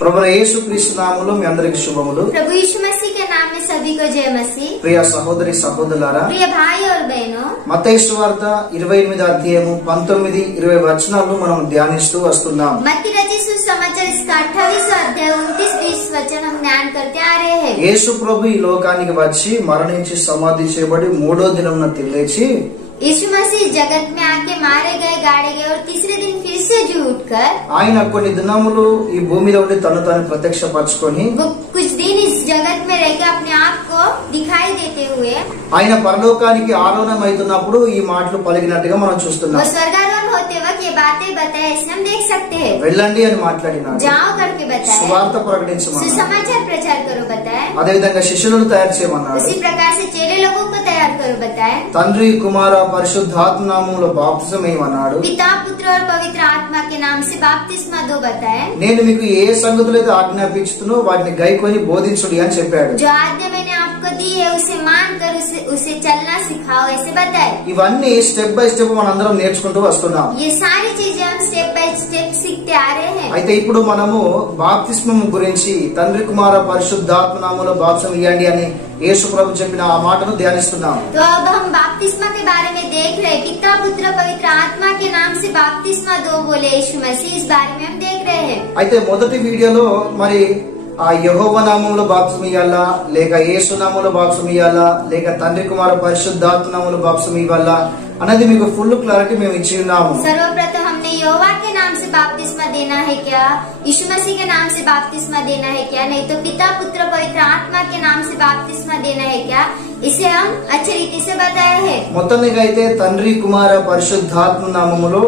प्रभु येशु क्रीस्तु नामములో మీ అందరికి శుభములు। प्रभु यीशु मसीह के नाम में सभी को जय मसीह। ప్రియ సహోదరి సహోదరులారా, प्रिय भाई और बहनों, మత్తయి సువార్త 28వ అధ్యాయము 19-20 వచనాలను మనం ధ్యానిస్తూ వస్తున్నాం। मत्ती रचित सुसमाचार इसका 28वां अध्याय 29-20 वचन हम ध्यान करते आ रहे हैं। యేసు ప్రభు ఈ లోకానికి వచ్చి మరణించి సమాధి చేయబడి మూడో దినమున తిరిగి यीशु मसीह जगत में आके मारे गए, गाड़े गए और तीसरे दिन फिर से जी उठकर ఆయన కొన్ని దినములు ఈ భూమి మీద ఉండి తను తాను ప్రత్యక్షపరచుకొని वो कुछ दिन इस जगत में रह के अपने आप को दिखाई देते हुए ఆయన పరలోకానికి ఆరోహణమైతున్నప్పుడు ఈ మాటలు పలికినట్టుగా మనం చూస్తున్నాం। वो स्वर्गारोहण होते वक्त ये बातें बताए ऐसे हम देख सकते हैं। వెళ్ళండి అని మాట్లాడినాడు, जाओ करके बताए, సువార్త ప్రకటించమన్నాడు, सुसमाचार प्रचार करो बताए, అదే విధంగా శిష్యులను తయారు చేయమన్నాడు, उसी प्रकार से चेले लोगों को तैयार करो बताए, తండ్రి కుమార పరిశుద్ధాత్మ నామములో బాప్తిసం ఇవ్వమన్నాడు, पिता पुत्र और पवित्र आत्मा के नाम से बपतिस्मा दो बताए, నేను మీకు ఏ సంగతులైతే ఆజ్ఞాపించుతున్నో వాటిని గైకొని బోధించుడి అని చెప్పాడు। जो आज्ञा मैंने आपको दी है उसे मानकर उसे चलना सिखाओ ऐसे बताए। ఇవన్నీ స్టెప్ బై స్టెప్ మనందరం నేర్చుకుంటూ వస్తున్నాం। ये सारी चीजें हम स्टेप बाय स्टेप सीखते आ रहे हैं। అయితే ఇప్పుడు మనము బాప్తిస్మం గురించి తండ్రి కుమార పరిశుద్ధాత్మ నామములో బాప్తిసం ఇవ్వండి అని యేసు ప్రభు చెప్పిన ఆ మాటను ధ్యానిస్తున్నాం। तो अब हम बपतिस्मा के बारे में देख रहे हैं। पिता पुत्र पवित्र आत्मा के नाम से बपतिस्मा दो बोले यीशु मसीह, इस बारे में हम देख रहे हैं। అయితే మొదటి వీడియోలో మరి ఆ యెహోవా నామములో బాప్తిసం ఇవ్వాలా, లేక యేసు నామములో బాప్తిసం ఇవ్వాలా, లేక తండ్రి కుమార పరిశుద్ధాత్మ నామములో బాప్తిసం ఇవ్వాలా అనేది మీకు ఫుల్ క్లారిటీ మేము ఇచ్చి ఉన్నాము। सर्वप्रथम हमने यहोवा के नाम से बपतिस्मा देना है क्या, यीशु मसीह के नाम से बपतिस्मा देना है क्या, नहीं तो पिता पुत्र पवित्र आत्मा के नाम से बपतिस्मा देना है क्या, इसे हम अच्छी रीति से बताया है। మొత్తానికి అయితే తండ్రి కుమార పరిశుద్ధాత్మ నామములో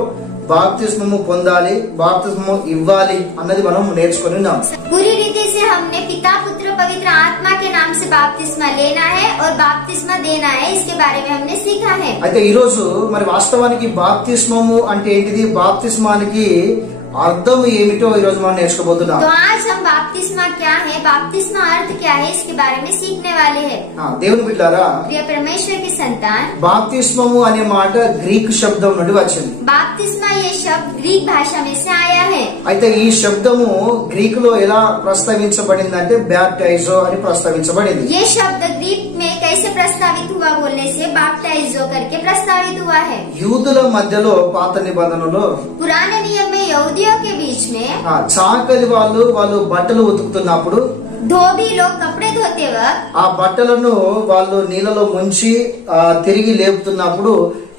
బాప్తిస్మము పొందాలి, బాప్తిస్మము ఇవ్వాలి అన్నది మనం నేర్చుకొని ఉన్నాం। पूरी रीति से हमने पिता पुत्र पवित्र आत्मा के नाम से बपतिस्मा लेना है और बपतिस्मा देना है, इसके बारे में हमने सीखा है। అయితే ఈ రోజు మరి వాస్తవానికి బాప్తిస్మము అంటే ఏంటిది, బాప్తిస్మానికి అర్థం ఏమిటో ఈ రోజు మనం నేర్చుకోబోతున్నాం। तो आज हम बपतिस्मा क्या है, बपतिस्मा अर्थ क्या है, इसके बारे में सीखने वाले हैं। దేవుని బిడ్డలారా, प्रिय परमेश्वर की संतान, బాప్తిస్మము అనే మాట గ్రీక్ శబ్దం నుండి వచ్చింది। बपतिस्मा ये शब्द ग्रीक भाषा में से आया है। అయితే ఈ శబ్దము గ్రీక్ లో ఎలా ప్రస్తావించబడిందంటే బ్యాప్టైజో అని ప్రస్తావించబడింది। ये शब्द ग्रीक में कैसे प्रस्तावित हुआ बोलने से बाप्टाइजो करके प्रस्तावित हुआ है। యూదుల మధ్యలో పాత నిబంధనలో पुराने नियम में यहूदियों के बीच में చాకలి వాళ్ళు బట్టలు ఉతుకుతున్నప్పుడు धोबी लोग कपड़े धोते वक्त ఆ బట్టలను వాళ్ళు నీళ్ళలో ముంచి తిరిగి లేపుతున్నప్పుడు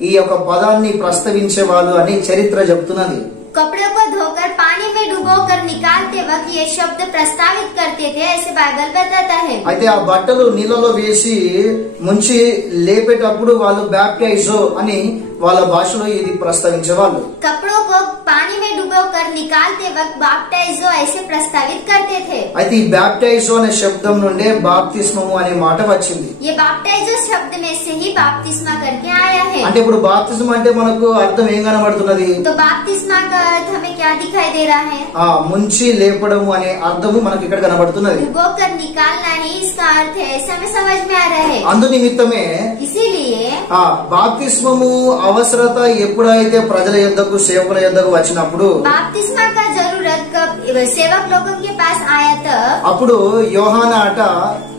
ఈ యొక్క పదాన్ని ప్రస్తావించే వాళ్ళు అని చరిత్ర చెప్తున్నది। कपड़े को धोकर पानी में डुबोकर निकालते वक्त ये शब्द प्रस्तावित करते थे, ऐसे बाइबल बताता है। అయితే ఆ బట్టలు నీళ్ళలో వేసి ముంచి లేపేటప్పుడు వాళ్ళు బ్యాప్టైజో అని వాళ్ళ భాషలో ఇది ప్రస్తావించేవాళ్ళు। कपड़ों को पानी में डुबोकर निकालते वक्त बाप्टाइजो ऐसे प्रस्तावित करते थे। అయితే ఈ బ్యాప్టైజో అనే శబ్దం నుండే బాప్తిస్మము అనే మాట వచ్చింది। ये बाप्टाइजो शब्द में से ही बाप्तिस्मा करके आया है। అంటే ఇప్పుడు బాప్తిజం అంటే మనకు అర్థం ఏం కనబడుతున్నది, तो बाप्तिस्मा का अर्थ हमें क्या दिखाई दे रहा है, ముంచి లేపడము అనే అర్థము మనకి ఇక్కడ కనబడుతున్నది। डुबोकर निकालना ही इसका अर्थ है, ऐसा हमें समझ में आ रहा है। అందు నిమిత్తమే इसीलिए బాప్తిస్మము అవసరత ఎప్పుడైతే ప్రజల యొద్దకు సేవకుల యొద్దకు వచ్చినప్పుడు बाप्तिस्मा का जरूरत कब सेवक लोगों के पास आया तब అప్పుడు యోహానా అట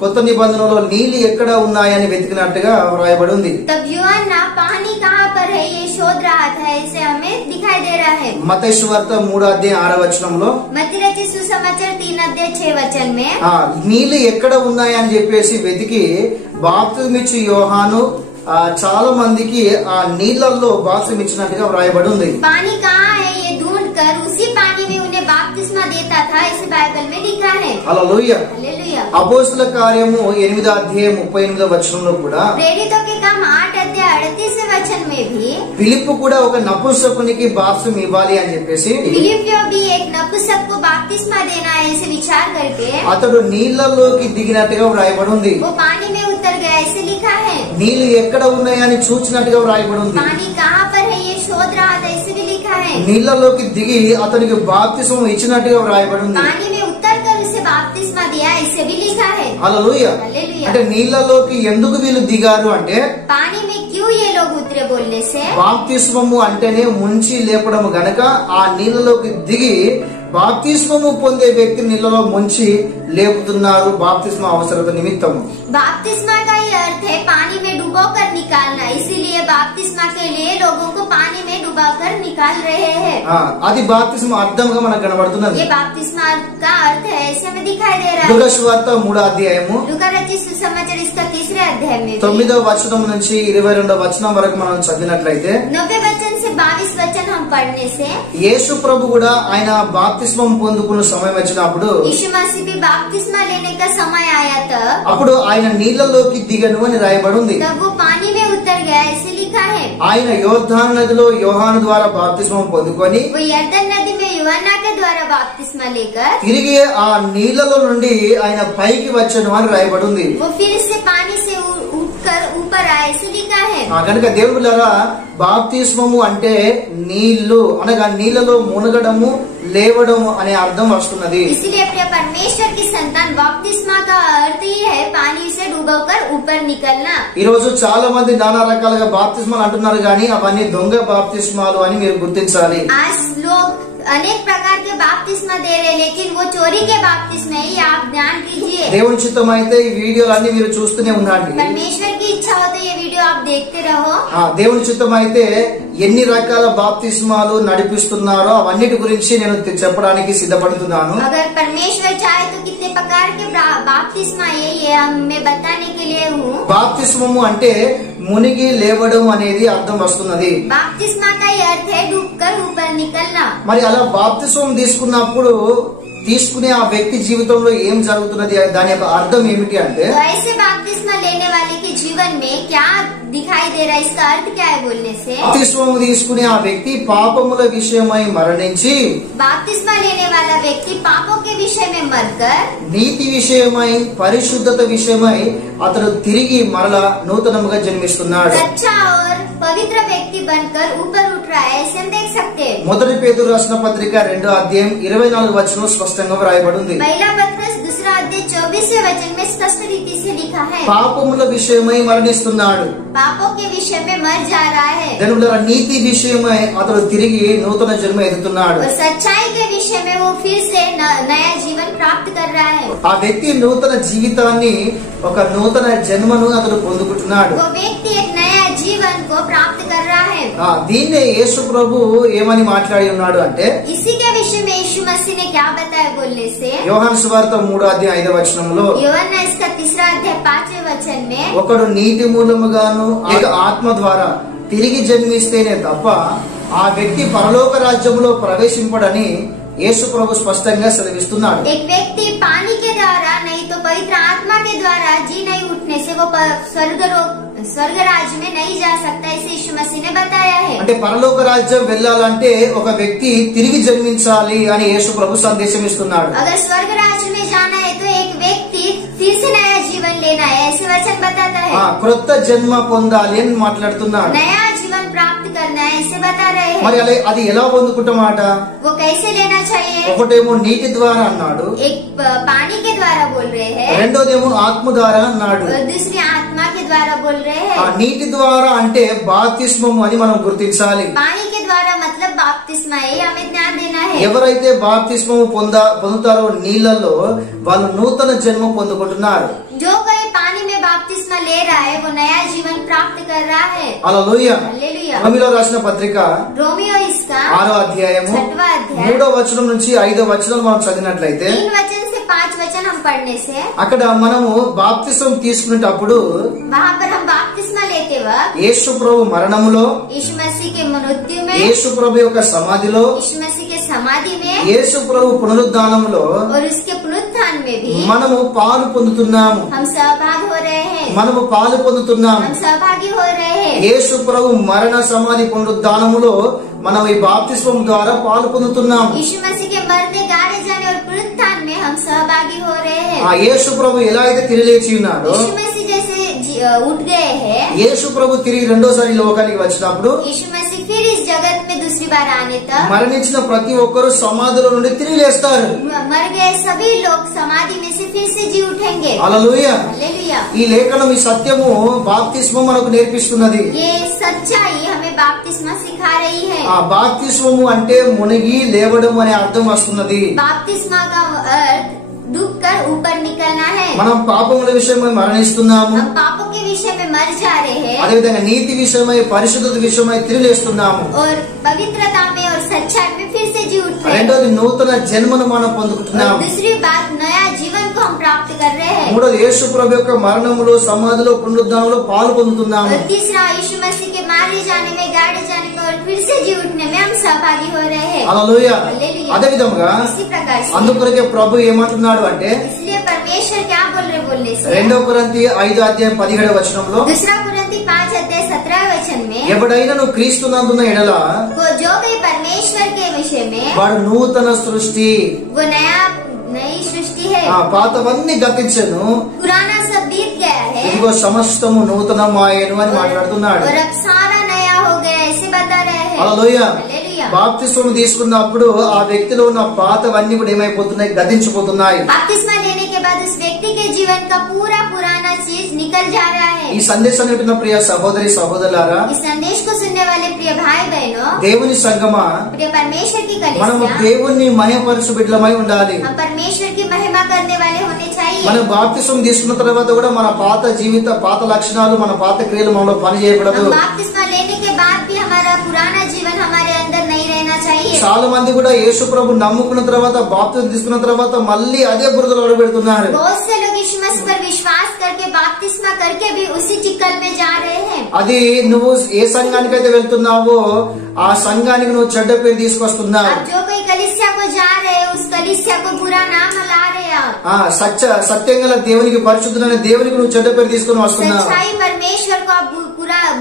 కొత్త నిబంధనలో నీళ్లు ఎక్కడ ఉన్నాయని వెతికినట్టుగా వ్రాయబడి ఉంది। तब यूहन्ना पानी कहाँ पर है ये शोध रहा था, ऐसे हमें दिखाई दे रहा है। మత్తయి సువార్త 3:6 मत्ती रचित सुसमाचार 3:6 में నీళ్లు ఎక్కడ ఉన్నాయని చెప్పేసి వెతికి బాప్తిజమిచ్చు యోహాను చాలా మందికి ఆ నీళ్లలో బాప్తిజం ఇచ్చినట్టుగా వ్రాయబడి ఉంది। पानी कहाँ है ये ढूंढ कर उसी पानी में उन्हें बपतिस्मा देता था, इसे बाइबल में लिखा है। హల్లెలూయా। हालेलुया। అపోస్తల కార్యము 8:38 కూడా प्रेरितों के काम 8:38 में भी ఫిలిప్పు కూడా ఒక నపుంసకునికి బాప్తిజం ఇవ్వాలి అని చెప్పేసి फिलिपियो भी एक नपुंसक को बपतिस्मा देना है, ऐसे विचार करके అతడు నీళ్లలోకి దిగినట్టుగా వ్రాయబడి ఉంది। वो पानी में उतर गया, ऐसे लिखा है। నీళ్లు ఎక్కడ ఉన్నాయని చూచినట్టుగా వ్రాయబడి ఉంది। पानी कहाँ पर है ये शोध रहा था, ऐसे भी लिखा है। నీళ్లలోకి దిగి అతనికి బాప్తిసం ఇచ్చినట్టుగా వ్రాయబడి ఉంది। पानी में उतर कर उसे बपतिस्मा दिया, ऐसे भी लिखा है। హల్లెలూయా। हालेलुया। అంటే నీళ్లలోకి ఎందుకు వీళ్ళు దిగారు అంటే पानी में क्यों ये लोग उतरे बोलने से బాప్తిస్మము అంటేనే ముంచి లేపడము గనక ఆ నీళ్లలోకి దిగి బాప్తిస్మము పొందే వ్యక్తి నీళ్ళలో ముంచి లేపుతున్నారు బాప్తిస్మ అవసరత నిమిత్తము. बपतिस्मा का ये अर्थ है पानी में डुबोकर निकालना, इसीलिए बपतिस्मा के लिए लोगों को पानी में डुबाकर निकाल रहे हैं। అది బాప్తిస్మ అర్థంగా మనకు కనబడుతున్నది. ये बपतिस्मा का अर्थ है, ऐसे में दिखाई दे रहा है। లూకా సువార్త 3వ అధ్యాయము लूका रचित सुसमाचार इसका 3रे अध्याय में 9వ వచనం నుంచి 22వ వచనం వరకు మనం చదివినట్లయితే 90 वचन से 22 वचन हम पढ़ने से యేసు ప్రభు కూడా ఆయన బాప్తిస్మం పొందుకున్న సమయం వచ్చినప్పుడు यीशु मसीह भी बपतिस्मा लेने का समय आया था, అప్పుడు ఆయన నీళ్లలోకి దిగను అని రాయబడి ఉంది. तब वो पानी में उतर गया, ऐसे लिखा है। ఆయన యోర్దాను నదిలో యోహాను ద్వారా బాప్తిస్మం పొందుకొని वो यरदन नदी में यूहन्ना के द्वारा बपतिस्मा लेकर తిరిగి ఆ నీళ్లలో నుండి ఆయన పైకి వచ్చను అని రాయబడి ఉంది. वो फिर से पानी से उठकर ऊपर आए, ऐसे लिखा है। కనుక దేవుళ్ళారా బాప్తిస్మము అంటే నీళ్లు అనగా నీళ్లలో మునగడము లేవడము అనే అర్థం వస్తున్నది. इसलिए प्रिय परमेश्वर की संतान बपतिस्मा का अर्थ ही है पानी से डूबकर ऊपर निकलना। ఈ రోజు చాలా మంది నానా రకాలుగా బాప్తిస్మాలు అంటున్నారు కానీ అవన్నీ దొంగ బాప్తిస్మాలు అని మీరు గుర్తించాలి. आज लोग अनेक प्रकार के बपतिस्मा दे रहे, लेकिन वो चोरी के बपतिस्मा ही, आप ध्यान दीजिए। దేవుని చిత్తం అయితే ఈ వీడియోలన్నీ మీరు చూస్తూనే ఉండండి. परमेश्वर की इच्छा हो तो ये वीडियो आप देखते रहो। దేవుని చిత్తం అయితే ఎన్ని రకాల బాప్తిస్మాలు నడిపిస్తున్నారో అవన్నిటి గురించి నేను చెప్పడానికి సిద్ధపడుతున్నాను. अगर परमेश्वर चाहे तो कितने प्रकार के बपतिस्मा है ये मैं बताने के लिए हूँ। బాప్తిస్మము అంటే మునిగి లేవడం అనేది అర్థం వస్తున్నది. बपतिस्मा का ये अर्थ है डूबकर ऊपर निकलना। మరి అలా బాప్తిస్మం తీసుకున్నప్పుడు తీసుకునే ఆ వ్యక్తి జీవితంలో ఏం జరుగుతున్నది దాని యొక్క అర్థం ఏమిటి అంటే तो ऐसे बपतिस्मा लेने वाले के जीवन में क्या दिखाई दे रहा है, इसका अर्थ क्या है बोलने से? బాప్తిస్మం తీసుకునే ఆ వ్యక్తి పాపముల విషయమై మరణించి बपतिस्मा लेने वाला व्यक्ति पापों के विषय में मरकर నీతి విషయమై పరిశుద్ధత విషయమై అతడు తిరిగి మరల నూతనముగా జన్మిస్తున్నాడు. सच्चा और पवित्र व्यक्ति बनकर ऊपर उठ रहा है, ऐसे हम देख सकते हैं। మొదటి పేతురు రాసిన పత్రిక 2వ అధ్యాయం 24వ వచనం స్పష్టంగా వ్రాయబడి ఉంది. पहला पत्रस 2रा अध्याय 24वें वचन में स्पष्ट रीति से लिखा है, పాపముల విషయమై మరణిస్తున్నాడు. पापों के विषय में मर जा रहा है దేవుళ్ళ నీతి విషయమై అతడు తిరిగి నూతన జన్మ ఎదుగుతున్నాడు. और सच्चाई के विषय में वो फिर से नया जीवन प्राप्त कर रहा है। ఆ వ్యక్తి నూతన జీవితాన్ని ఒక నూతన జన్మను అతడు పొందుకుంటున్నాడు. वो व्यक्ति एक नया जीवन को प्राप्त कर रहा है। దీన్నే యేసు ప్రభు ఏమని మాట్లాడి ఉన్నాడు అంటే इसी के विषय में यीशु मसीह ने क्या बताया बोलने से యోహాను సువార్త 3వ అధ్యాయం 5వ వచనంలో यूहन्ना इसका 3रा अध्याय 5वें वचन में ఒకడు నీతి మూలముగాను లేక ఆత్మ ద్వారా తిరిగి జన్మిస్తేనే తప్ప ఆ వ్యక్తి పరలోక రాజ్యంలో ప్రవేశింపడని యేసు ప్రభు స్పష్టంగా సెలవిస్తున్నాడు. एक व्यक्ति पानी के द्वारा नहीं तो पवित्र आत्मा के द्वारा जी नहीं उठने से वो स्वर्ग राज्य में नहीं जा सकता, इसे यीशु मसीह ने बताया है। అంటే పరలోక రాజ్యం వెళ్ళాలంటే ఒక వ్యక్తి తిరిగి జన్మించాలి అని యేసు ప్రభు సందేశం ఇస్తున్నాడు. अगर स्वर्ग राज्य में जाना है तो एक व्यक्ति फिर से नया जीवन लेना है, ऐसे वचन बताता है। క్రొత్త జన్మ పొందాలి అని మాట్లాడుతున్నాడు. नया जीवन प्राप्त करना है, ऐसे बता रहे हैं। మరి అది ఎలా పొందుకుంటామాట? वो कैसे लेना चाहिए? ఒకటేమో నీటి ద్వారా అన్నాడు, एक पानी के द्वारा बोल रहे हैं రెండోదేమో ఆత్మ ద్వారా అన్నాడు. और दूसरी आत्मा के द्वारा बोल रहे ఆ हैं। నీటి ద్వారా అంటే బాప్తిస్మము అని మనం గుర్తించాలి. पानी के द्वारा मतलब बपतिस्मा है, हमें ध्यान देना है। ఎవరైతే బాప్తిస్మము పొందుతారో నీళ్లలో వాళ్ళు నూతన జన్మ పొందుకుంటున్నారు. जो कोई पानी में बपतिस्मा ले रहा है वो नया जीवन प्राप्त कर रहा है। హల్లెలూయా. हालेलुया। రోమీయుల రాసిన పత్రిక रोमियो इसका 6వ అధ్యాయము 6वां अध्याय 3వ వచనం నుంచి 5వ వచనం మనం చదివినట్లయితే 3 वचन से 5 वचन हम पढ़ने से అక్కడ మనము బాప్తిసం తీసుకునేటప్పుడు वहाँ पर हम बपतिस्मा लेते वक्त యేసు ప్రభు మరణములో, यीशु मसीह के मृत्यु में, యేసు ప్రభు యొక్క సమాధిలో, यीशु मसीह के समाधि में యేసు ప్రభు పునరుద్ధానంలో और उसके पुनरुत्थान में भी మనము పాలు పొందుతున్నాము. हम सहभागी हो रहे हैं। మనము పాలు పొందుతున్నాము. हम सहभागी हो रहे हैं। యేసు ప్రభు మరణ సమాధి పునరుద్ధానములో మనం ఈ బాప్తిస్మం ద్వారా పాలు పొందుతున్నాము. यीशु मसीह के मरने, गाड़े जाने और पुनरुत्थान में हम सहभागी हो रहे हैं। ఆ యేసు ప్రభు ఎలా అయితే తిరిగి లేచి ఉన్నాడో, यीशु मसीह जैसे उठ गए हैं, యేసు ప్రభు తిరిగి రెండోసారి లోకానికి వచ్చినప్పుడు यीशु मसीह फिर इस जगत में दूसरी बार आने तक మరణించిన ప్రతి ఒక్కరూ సమాధిలో నుండి తిరిగి లేస్తారు. मर गए सभी लोग समाधि में से फिर से जी उठेंगे। హల్లెలూయా. हालेलुया। ఈ లేఖనం, ఈ సత్యము బాప్తిస్మం మనకు నేర్పిస్తున్నది. ये सच्चाई हमें बपतिस्मा बपतिस्मा सिखा रही है। బాప్తిస్మము అంటే మునిగి లేవడం అనే అర్థం వస్తున్నది. बपतिस्मा का अर्थ डूबकर ऊपर निकलना है। మనం పాపముల విషయమై మరణిస్తున్నాము, हम पापों के विषय में मर जा रहे हैं అదేవిధంగా నీతి విషయమై పరిశుద్ధత విషయమై తిరిగేస్తున్నాము. और पवित्रता में और सच्चाई में फिर से जी उठ रहे हैं। రెండోది నూతన జన్మను మనం పొందుకుంటున్నాము. दूसरी बात नया जीवन को हम प्राप्त कर रहे हैं। మూడోది యేసు ప్రభు యొక్క మరణములో సమాధిలో పునరుద్ధానంలో పాలు పొందుతున్నాము. और तीसरा यीशु मसीह के मारे जाने में, गाड़े जाने में और फिर से जी उठने में हम सहभागी हो रहे हैं। హల్లెలూయా. అదే విధంగా इसी प्रकार से అందుకొరకే ప్రభు ఏమంటున్నాడు అంటే इसलिए परमेश्वर क्या बोल रहे बोलने से 2 కొరింథీ 5:17 दूसरा कुरिन्थी 5:17 में ఎవడైనను క్రీస్తునందున్న ఎడల वो जो भी परमेश्वर के विषय में వాడు నూతన సృష్టి, वो नई सृष्टि है। పాతవన్నీ గతించెను, पुराना सब बीत गया है ఇదిగో సమస్తము నూతనమాయెను అని మాట్లాడుతున్నాడు. और अब सारा नया हो गया ऐसे बता रहे हैं। హల్లెలూయా. हालेलुया। బాప్తిస్మం తీసుకున్నప్పుడు ఆ వ్యక్తిలో ఉన్న పాతవన్నీ కూడా ఏమైపోతున్నాయి, గతించిపోతున్నాయి. बपतिस्मा लेने के बाद उस व्यक्ति के जीवन का पूरा पुराना चीज निकल जा रहा है। ఈ సందేశాన్ని వింటున్న ప్రియ సహోదరి సహోదరులారా, इस संदेश को सुनने वाले प्रिय भाई बहनों, దేవుని సంగమా, प्रिय परमेश्वर की మనము कलीसिया, దేవుణ్ణి మహిమపరచు బిడ్డలమై ఉండాలి. हम परमेश्वर की महिमा करने वाले होने चाहिए। మనం బాప్తిస్మం తీసుకున్న తర్వాత కూడా మన పాత జీవిత, పాత లక్షణాలు, మన పాత క్రియలు మనలో పని చేయకూడదు. हम बपतिस्मा लेने के बाद भी हमारा पुराना जीवन हमारे अंदर नहीं रहना चाहिए। చాలా మంది కూడా యేసు ప్రభు నమ్ముకున్న తర్వాత, బాప్తిస్మం తీసుకున్న తర్వాత మళ్ళీ అదే బురదలో అడుగుపెడుతున్నారు. बहुत से लोग यीशु मसीह पर विश्वास करके बपतिस्मा करके भी उसी चिक्कल में जा रहे हैं। అది నువ్వు ఏ సంఘానికైతే వెళ్తున్నావో ఆ సంఘానికి నువ్వు చెడ్డ పేరు తీసుకొస్తున్నావు. अब जो कोई कलीसिया को जा रहे हैं उस कलीसिया को बुरा नाम ला रहे हैं। आप సత్యం గల దేవునికి, పరిశుద్ధమైన దేవునికి నువ్వు చెడ్డ పేరు తీసుకుని వస్తున్నావు. सच्चाई परमेश्वर को आप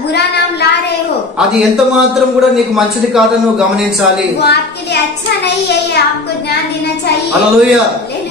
बुरा नाम ला रहे हो। అది ఎంత మాత్రం కూడా నీకు మంచిది కాదని నువ్వు గమనించాలి. वो आपके लिए अच्छा नहीं है, ये आपको ध्यान देना चाहिए। హల్లెలూయా.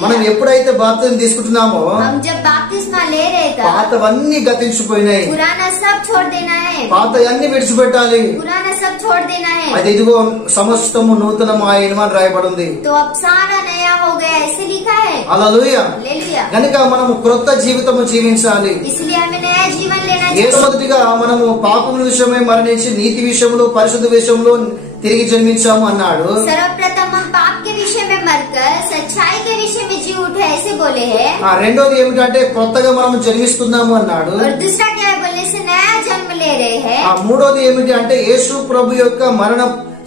మనం ఎప్పుడైతే బాప్తిస్మం తీసుకుంటున్నామో हम जब बपतिस्मा ले रहे थे పాతవన్నీ గతించిపోయినాయి. पुराना सब छोड़ देना है, పాతవన్నీ విడిచిపెట్టాలి. पुराना सब छोड़ देना है। అది ఇదిగో సమస్తము నూతనమాయెను అని రాయబడింది. तो अब सारा नया हो गया ऐसे लिखा है। హల్లెలూయా. हालेलुया। గనుక మనము క్రొత్త జీవితము జీవించాలి. इसलिए हमें नया जीवन लेना ఏ चाहिए। మొదటిగా మనము పాపముల విషయమై మరణించి నీతి విషయంలో, పరిశుద్ధ విషయంలో తిరిగి జన్మించాము అన్నాడు. सर्वप्रथम हम पाप के विषय में मरकर सच्चाई के विषय में जी उठे ऐसे बोले हैं। రెండోది ఏమిటంటే కొత్తగా మనం జన్మిస్తున్నాము అన్నాడు. और दूसरा क्या है बोलने से नया जन्म ले रहे हैं। మూడోది ఏమిటి అంటే యేసు ప్రభు యొక్క మరణ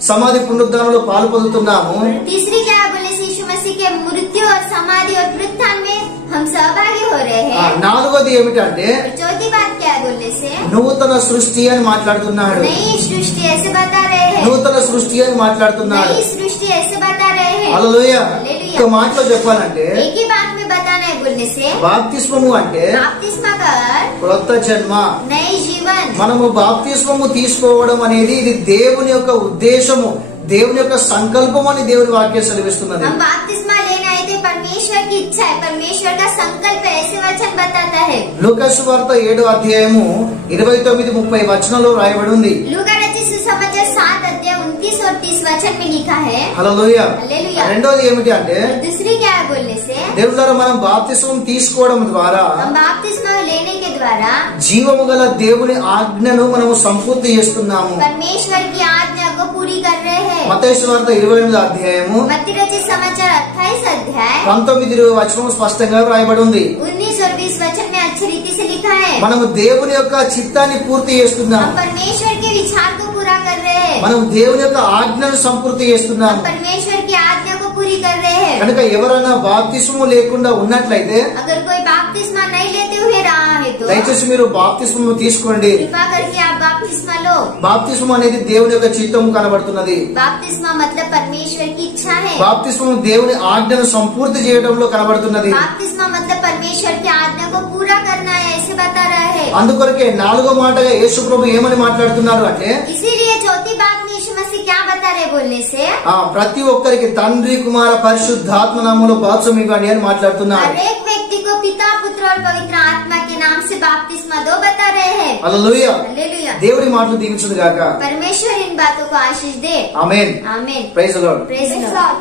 సమాధి పునరుద్ధానంలో పాలు పొందుతున్నాము. तीसरी क्या है बोलने से यीशु मसीह के मृत्यु और समाधि और पुनरुत्थान में हम सहभागी हो रहे हैं। నాలుగోది ఏమిటంటే और चौथी बात क्या है बोलने से నూతన సృష్టి అని మాట్లాడుతున్నాడు. नई सृष्टि ऐसे बता रहे हैं। నూతన సృష్టి అని మాట్లాడుతున్నాడు. नई सृष्टि ऐसे बता रहे हैं। హల్లెలూయా. हालेलुया। ఒక మాటలో చెప్పాలంటే एक ही बात में बताना है बोलने से బాప్తిస్మము అంటే बपतिस्मा का अर्थ కొత్త జన్మ. नई जीवन। మనము బాప్తిస్మము తీసుకోవడం అనేది ఇది దేవుని యొక్క ఉద్దేశము, దేవుని యొక్క సంకల్పం అని దేవుని వాక్యం సెలవిస్తున్నది. हम बपतिस्मा लेने आए थे, परमेश्वर की इच्छा है, परमेश्वर का संकल्प है ऐसे वचन बताता है। లూకాసు వార్త 7:29-30 రాయబడి ఉంది. लूका रचित सुसमाचार 7:29 और 30 वचन में लिखा है। హల్లెలూయా. हालेलुया। రెండోది ఏమిటి అంటే और दूसरी क्या है बोलने से దేవుళ్ళారా, మనం బాప్తిస్మం తీసుకోవడం ద్వారా हम बपतिस्मा लेने के द्वारा జీవము గల దేవుని ఆజ్ఞను మనము సంపూర్తి చేస్తున్నాము. परमेश्वर की आज्ञा को पूरी कर रहे हैं। మత్తయి సువార్త 28 मत्ती रचित समाचार 28 19 స్పష్టంగా రాయబడి ఉంది. 19 और 20 वचन में अच्छी रीति से लिखा है। మనము దేవుని యొక్క చిత్తాన్ని పూర్తి చేస్తున్నాము. हम परमेश्वर के विचार को पूरा कर रहे हैं। మనం దేవుని యొక్క ఆజ్ఞను సంపూర్తి చేస్తున్నాము. हम परमेश्वर की आज्ञा को पूरी कर रहे हैं। కనుక ఎవరైనా బాప్తిస్మము లేకుండా ఉన్నట్లయితే अगर कोई बपतिस्मा नहीं लेते हुए रहा है तो దయచేసి మీరు బాప్తిస్మము తీసుకోండి. कृपा करके आप बपतिस्मा लो। బాప్తిస్మం అనేది దేవుని యొక్క చిత్తము కనబడుతున్నది. बपतिस्मा मतलब परमेश्वर की इच्छा है। బాప్తిస్మం దేవుని ఆజ్ఞను సంపూర్తి చేయడంలో కనబడుతున్నది. बपतिस्मा मतलब परमेश्वर की आज्ञा को पूरा करना है ऐसे बता रहा है। అందుకొరకే నాలుగో మాటగా యేసు ప్రభు ఏమని మాట్లాడుతున్నారు అంటే इसीलिए चौथी बात में यीशु मसीह क्या बता रहे बोलने से ప్రతి ఒక్కరికి తండ్రి కుమార పరిశుద్ధాత్మ నామములో బాప్తిస్మం ఇవ్వండి అని మాట్లాడుతున్నారు. हर एक व्यक्ति को पिता पुत्र और पवित्र आत्मा के नाम से बपतिस्मा दो बता रहे हैं। హల్లెలూయా. हालेलुया। దేవుడి మాటలు దీవించును గాక. परमेश्वर इन बातों को आशीष दे। ఆమేన్. आमीन। Praise the lord. Praise the Lord.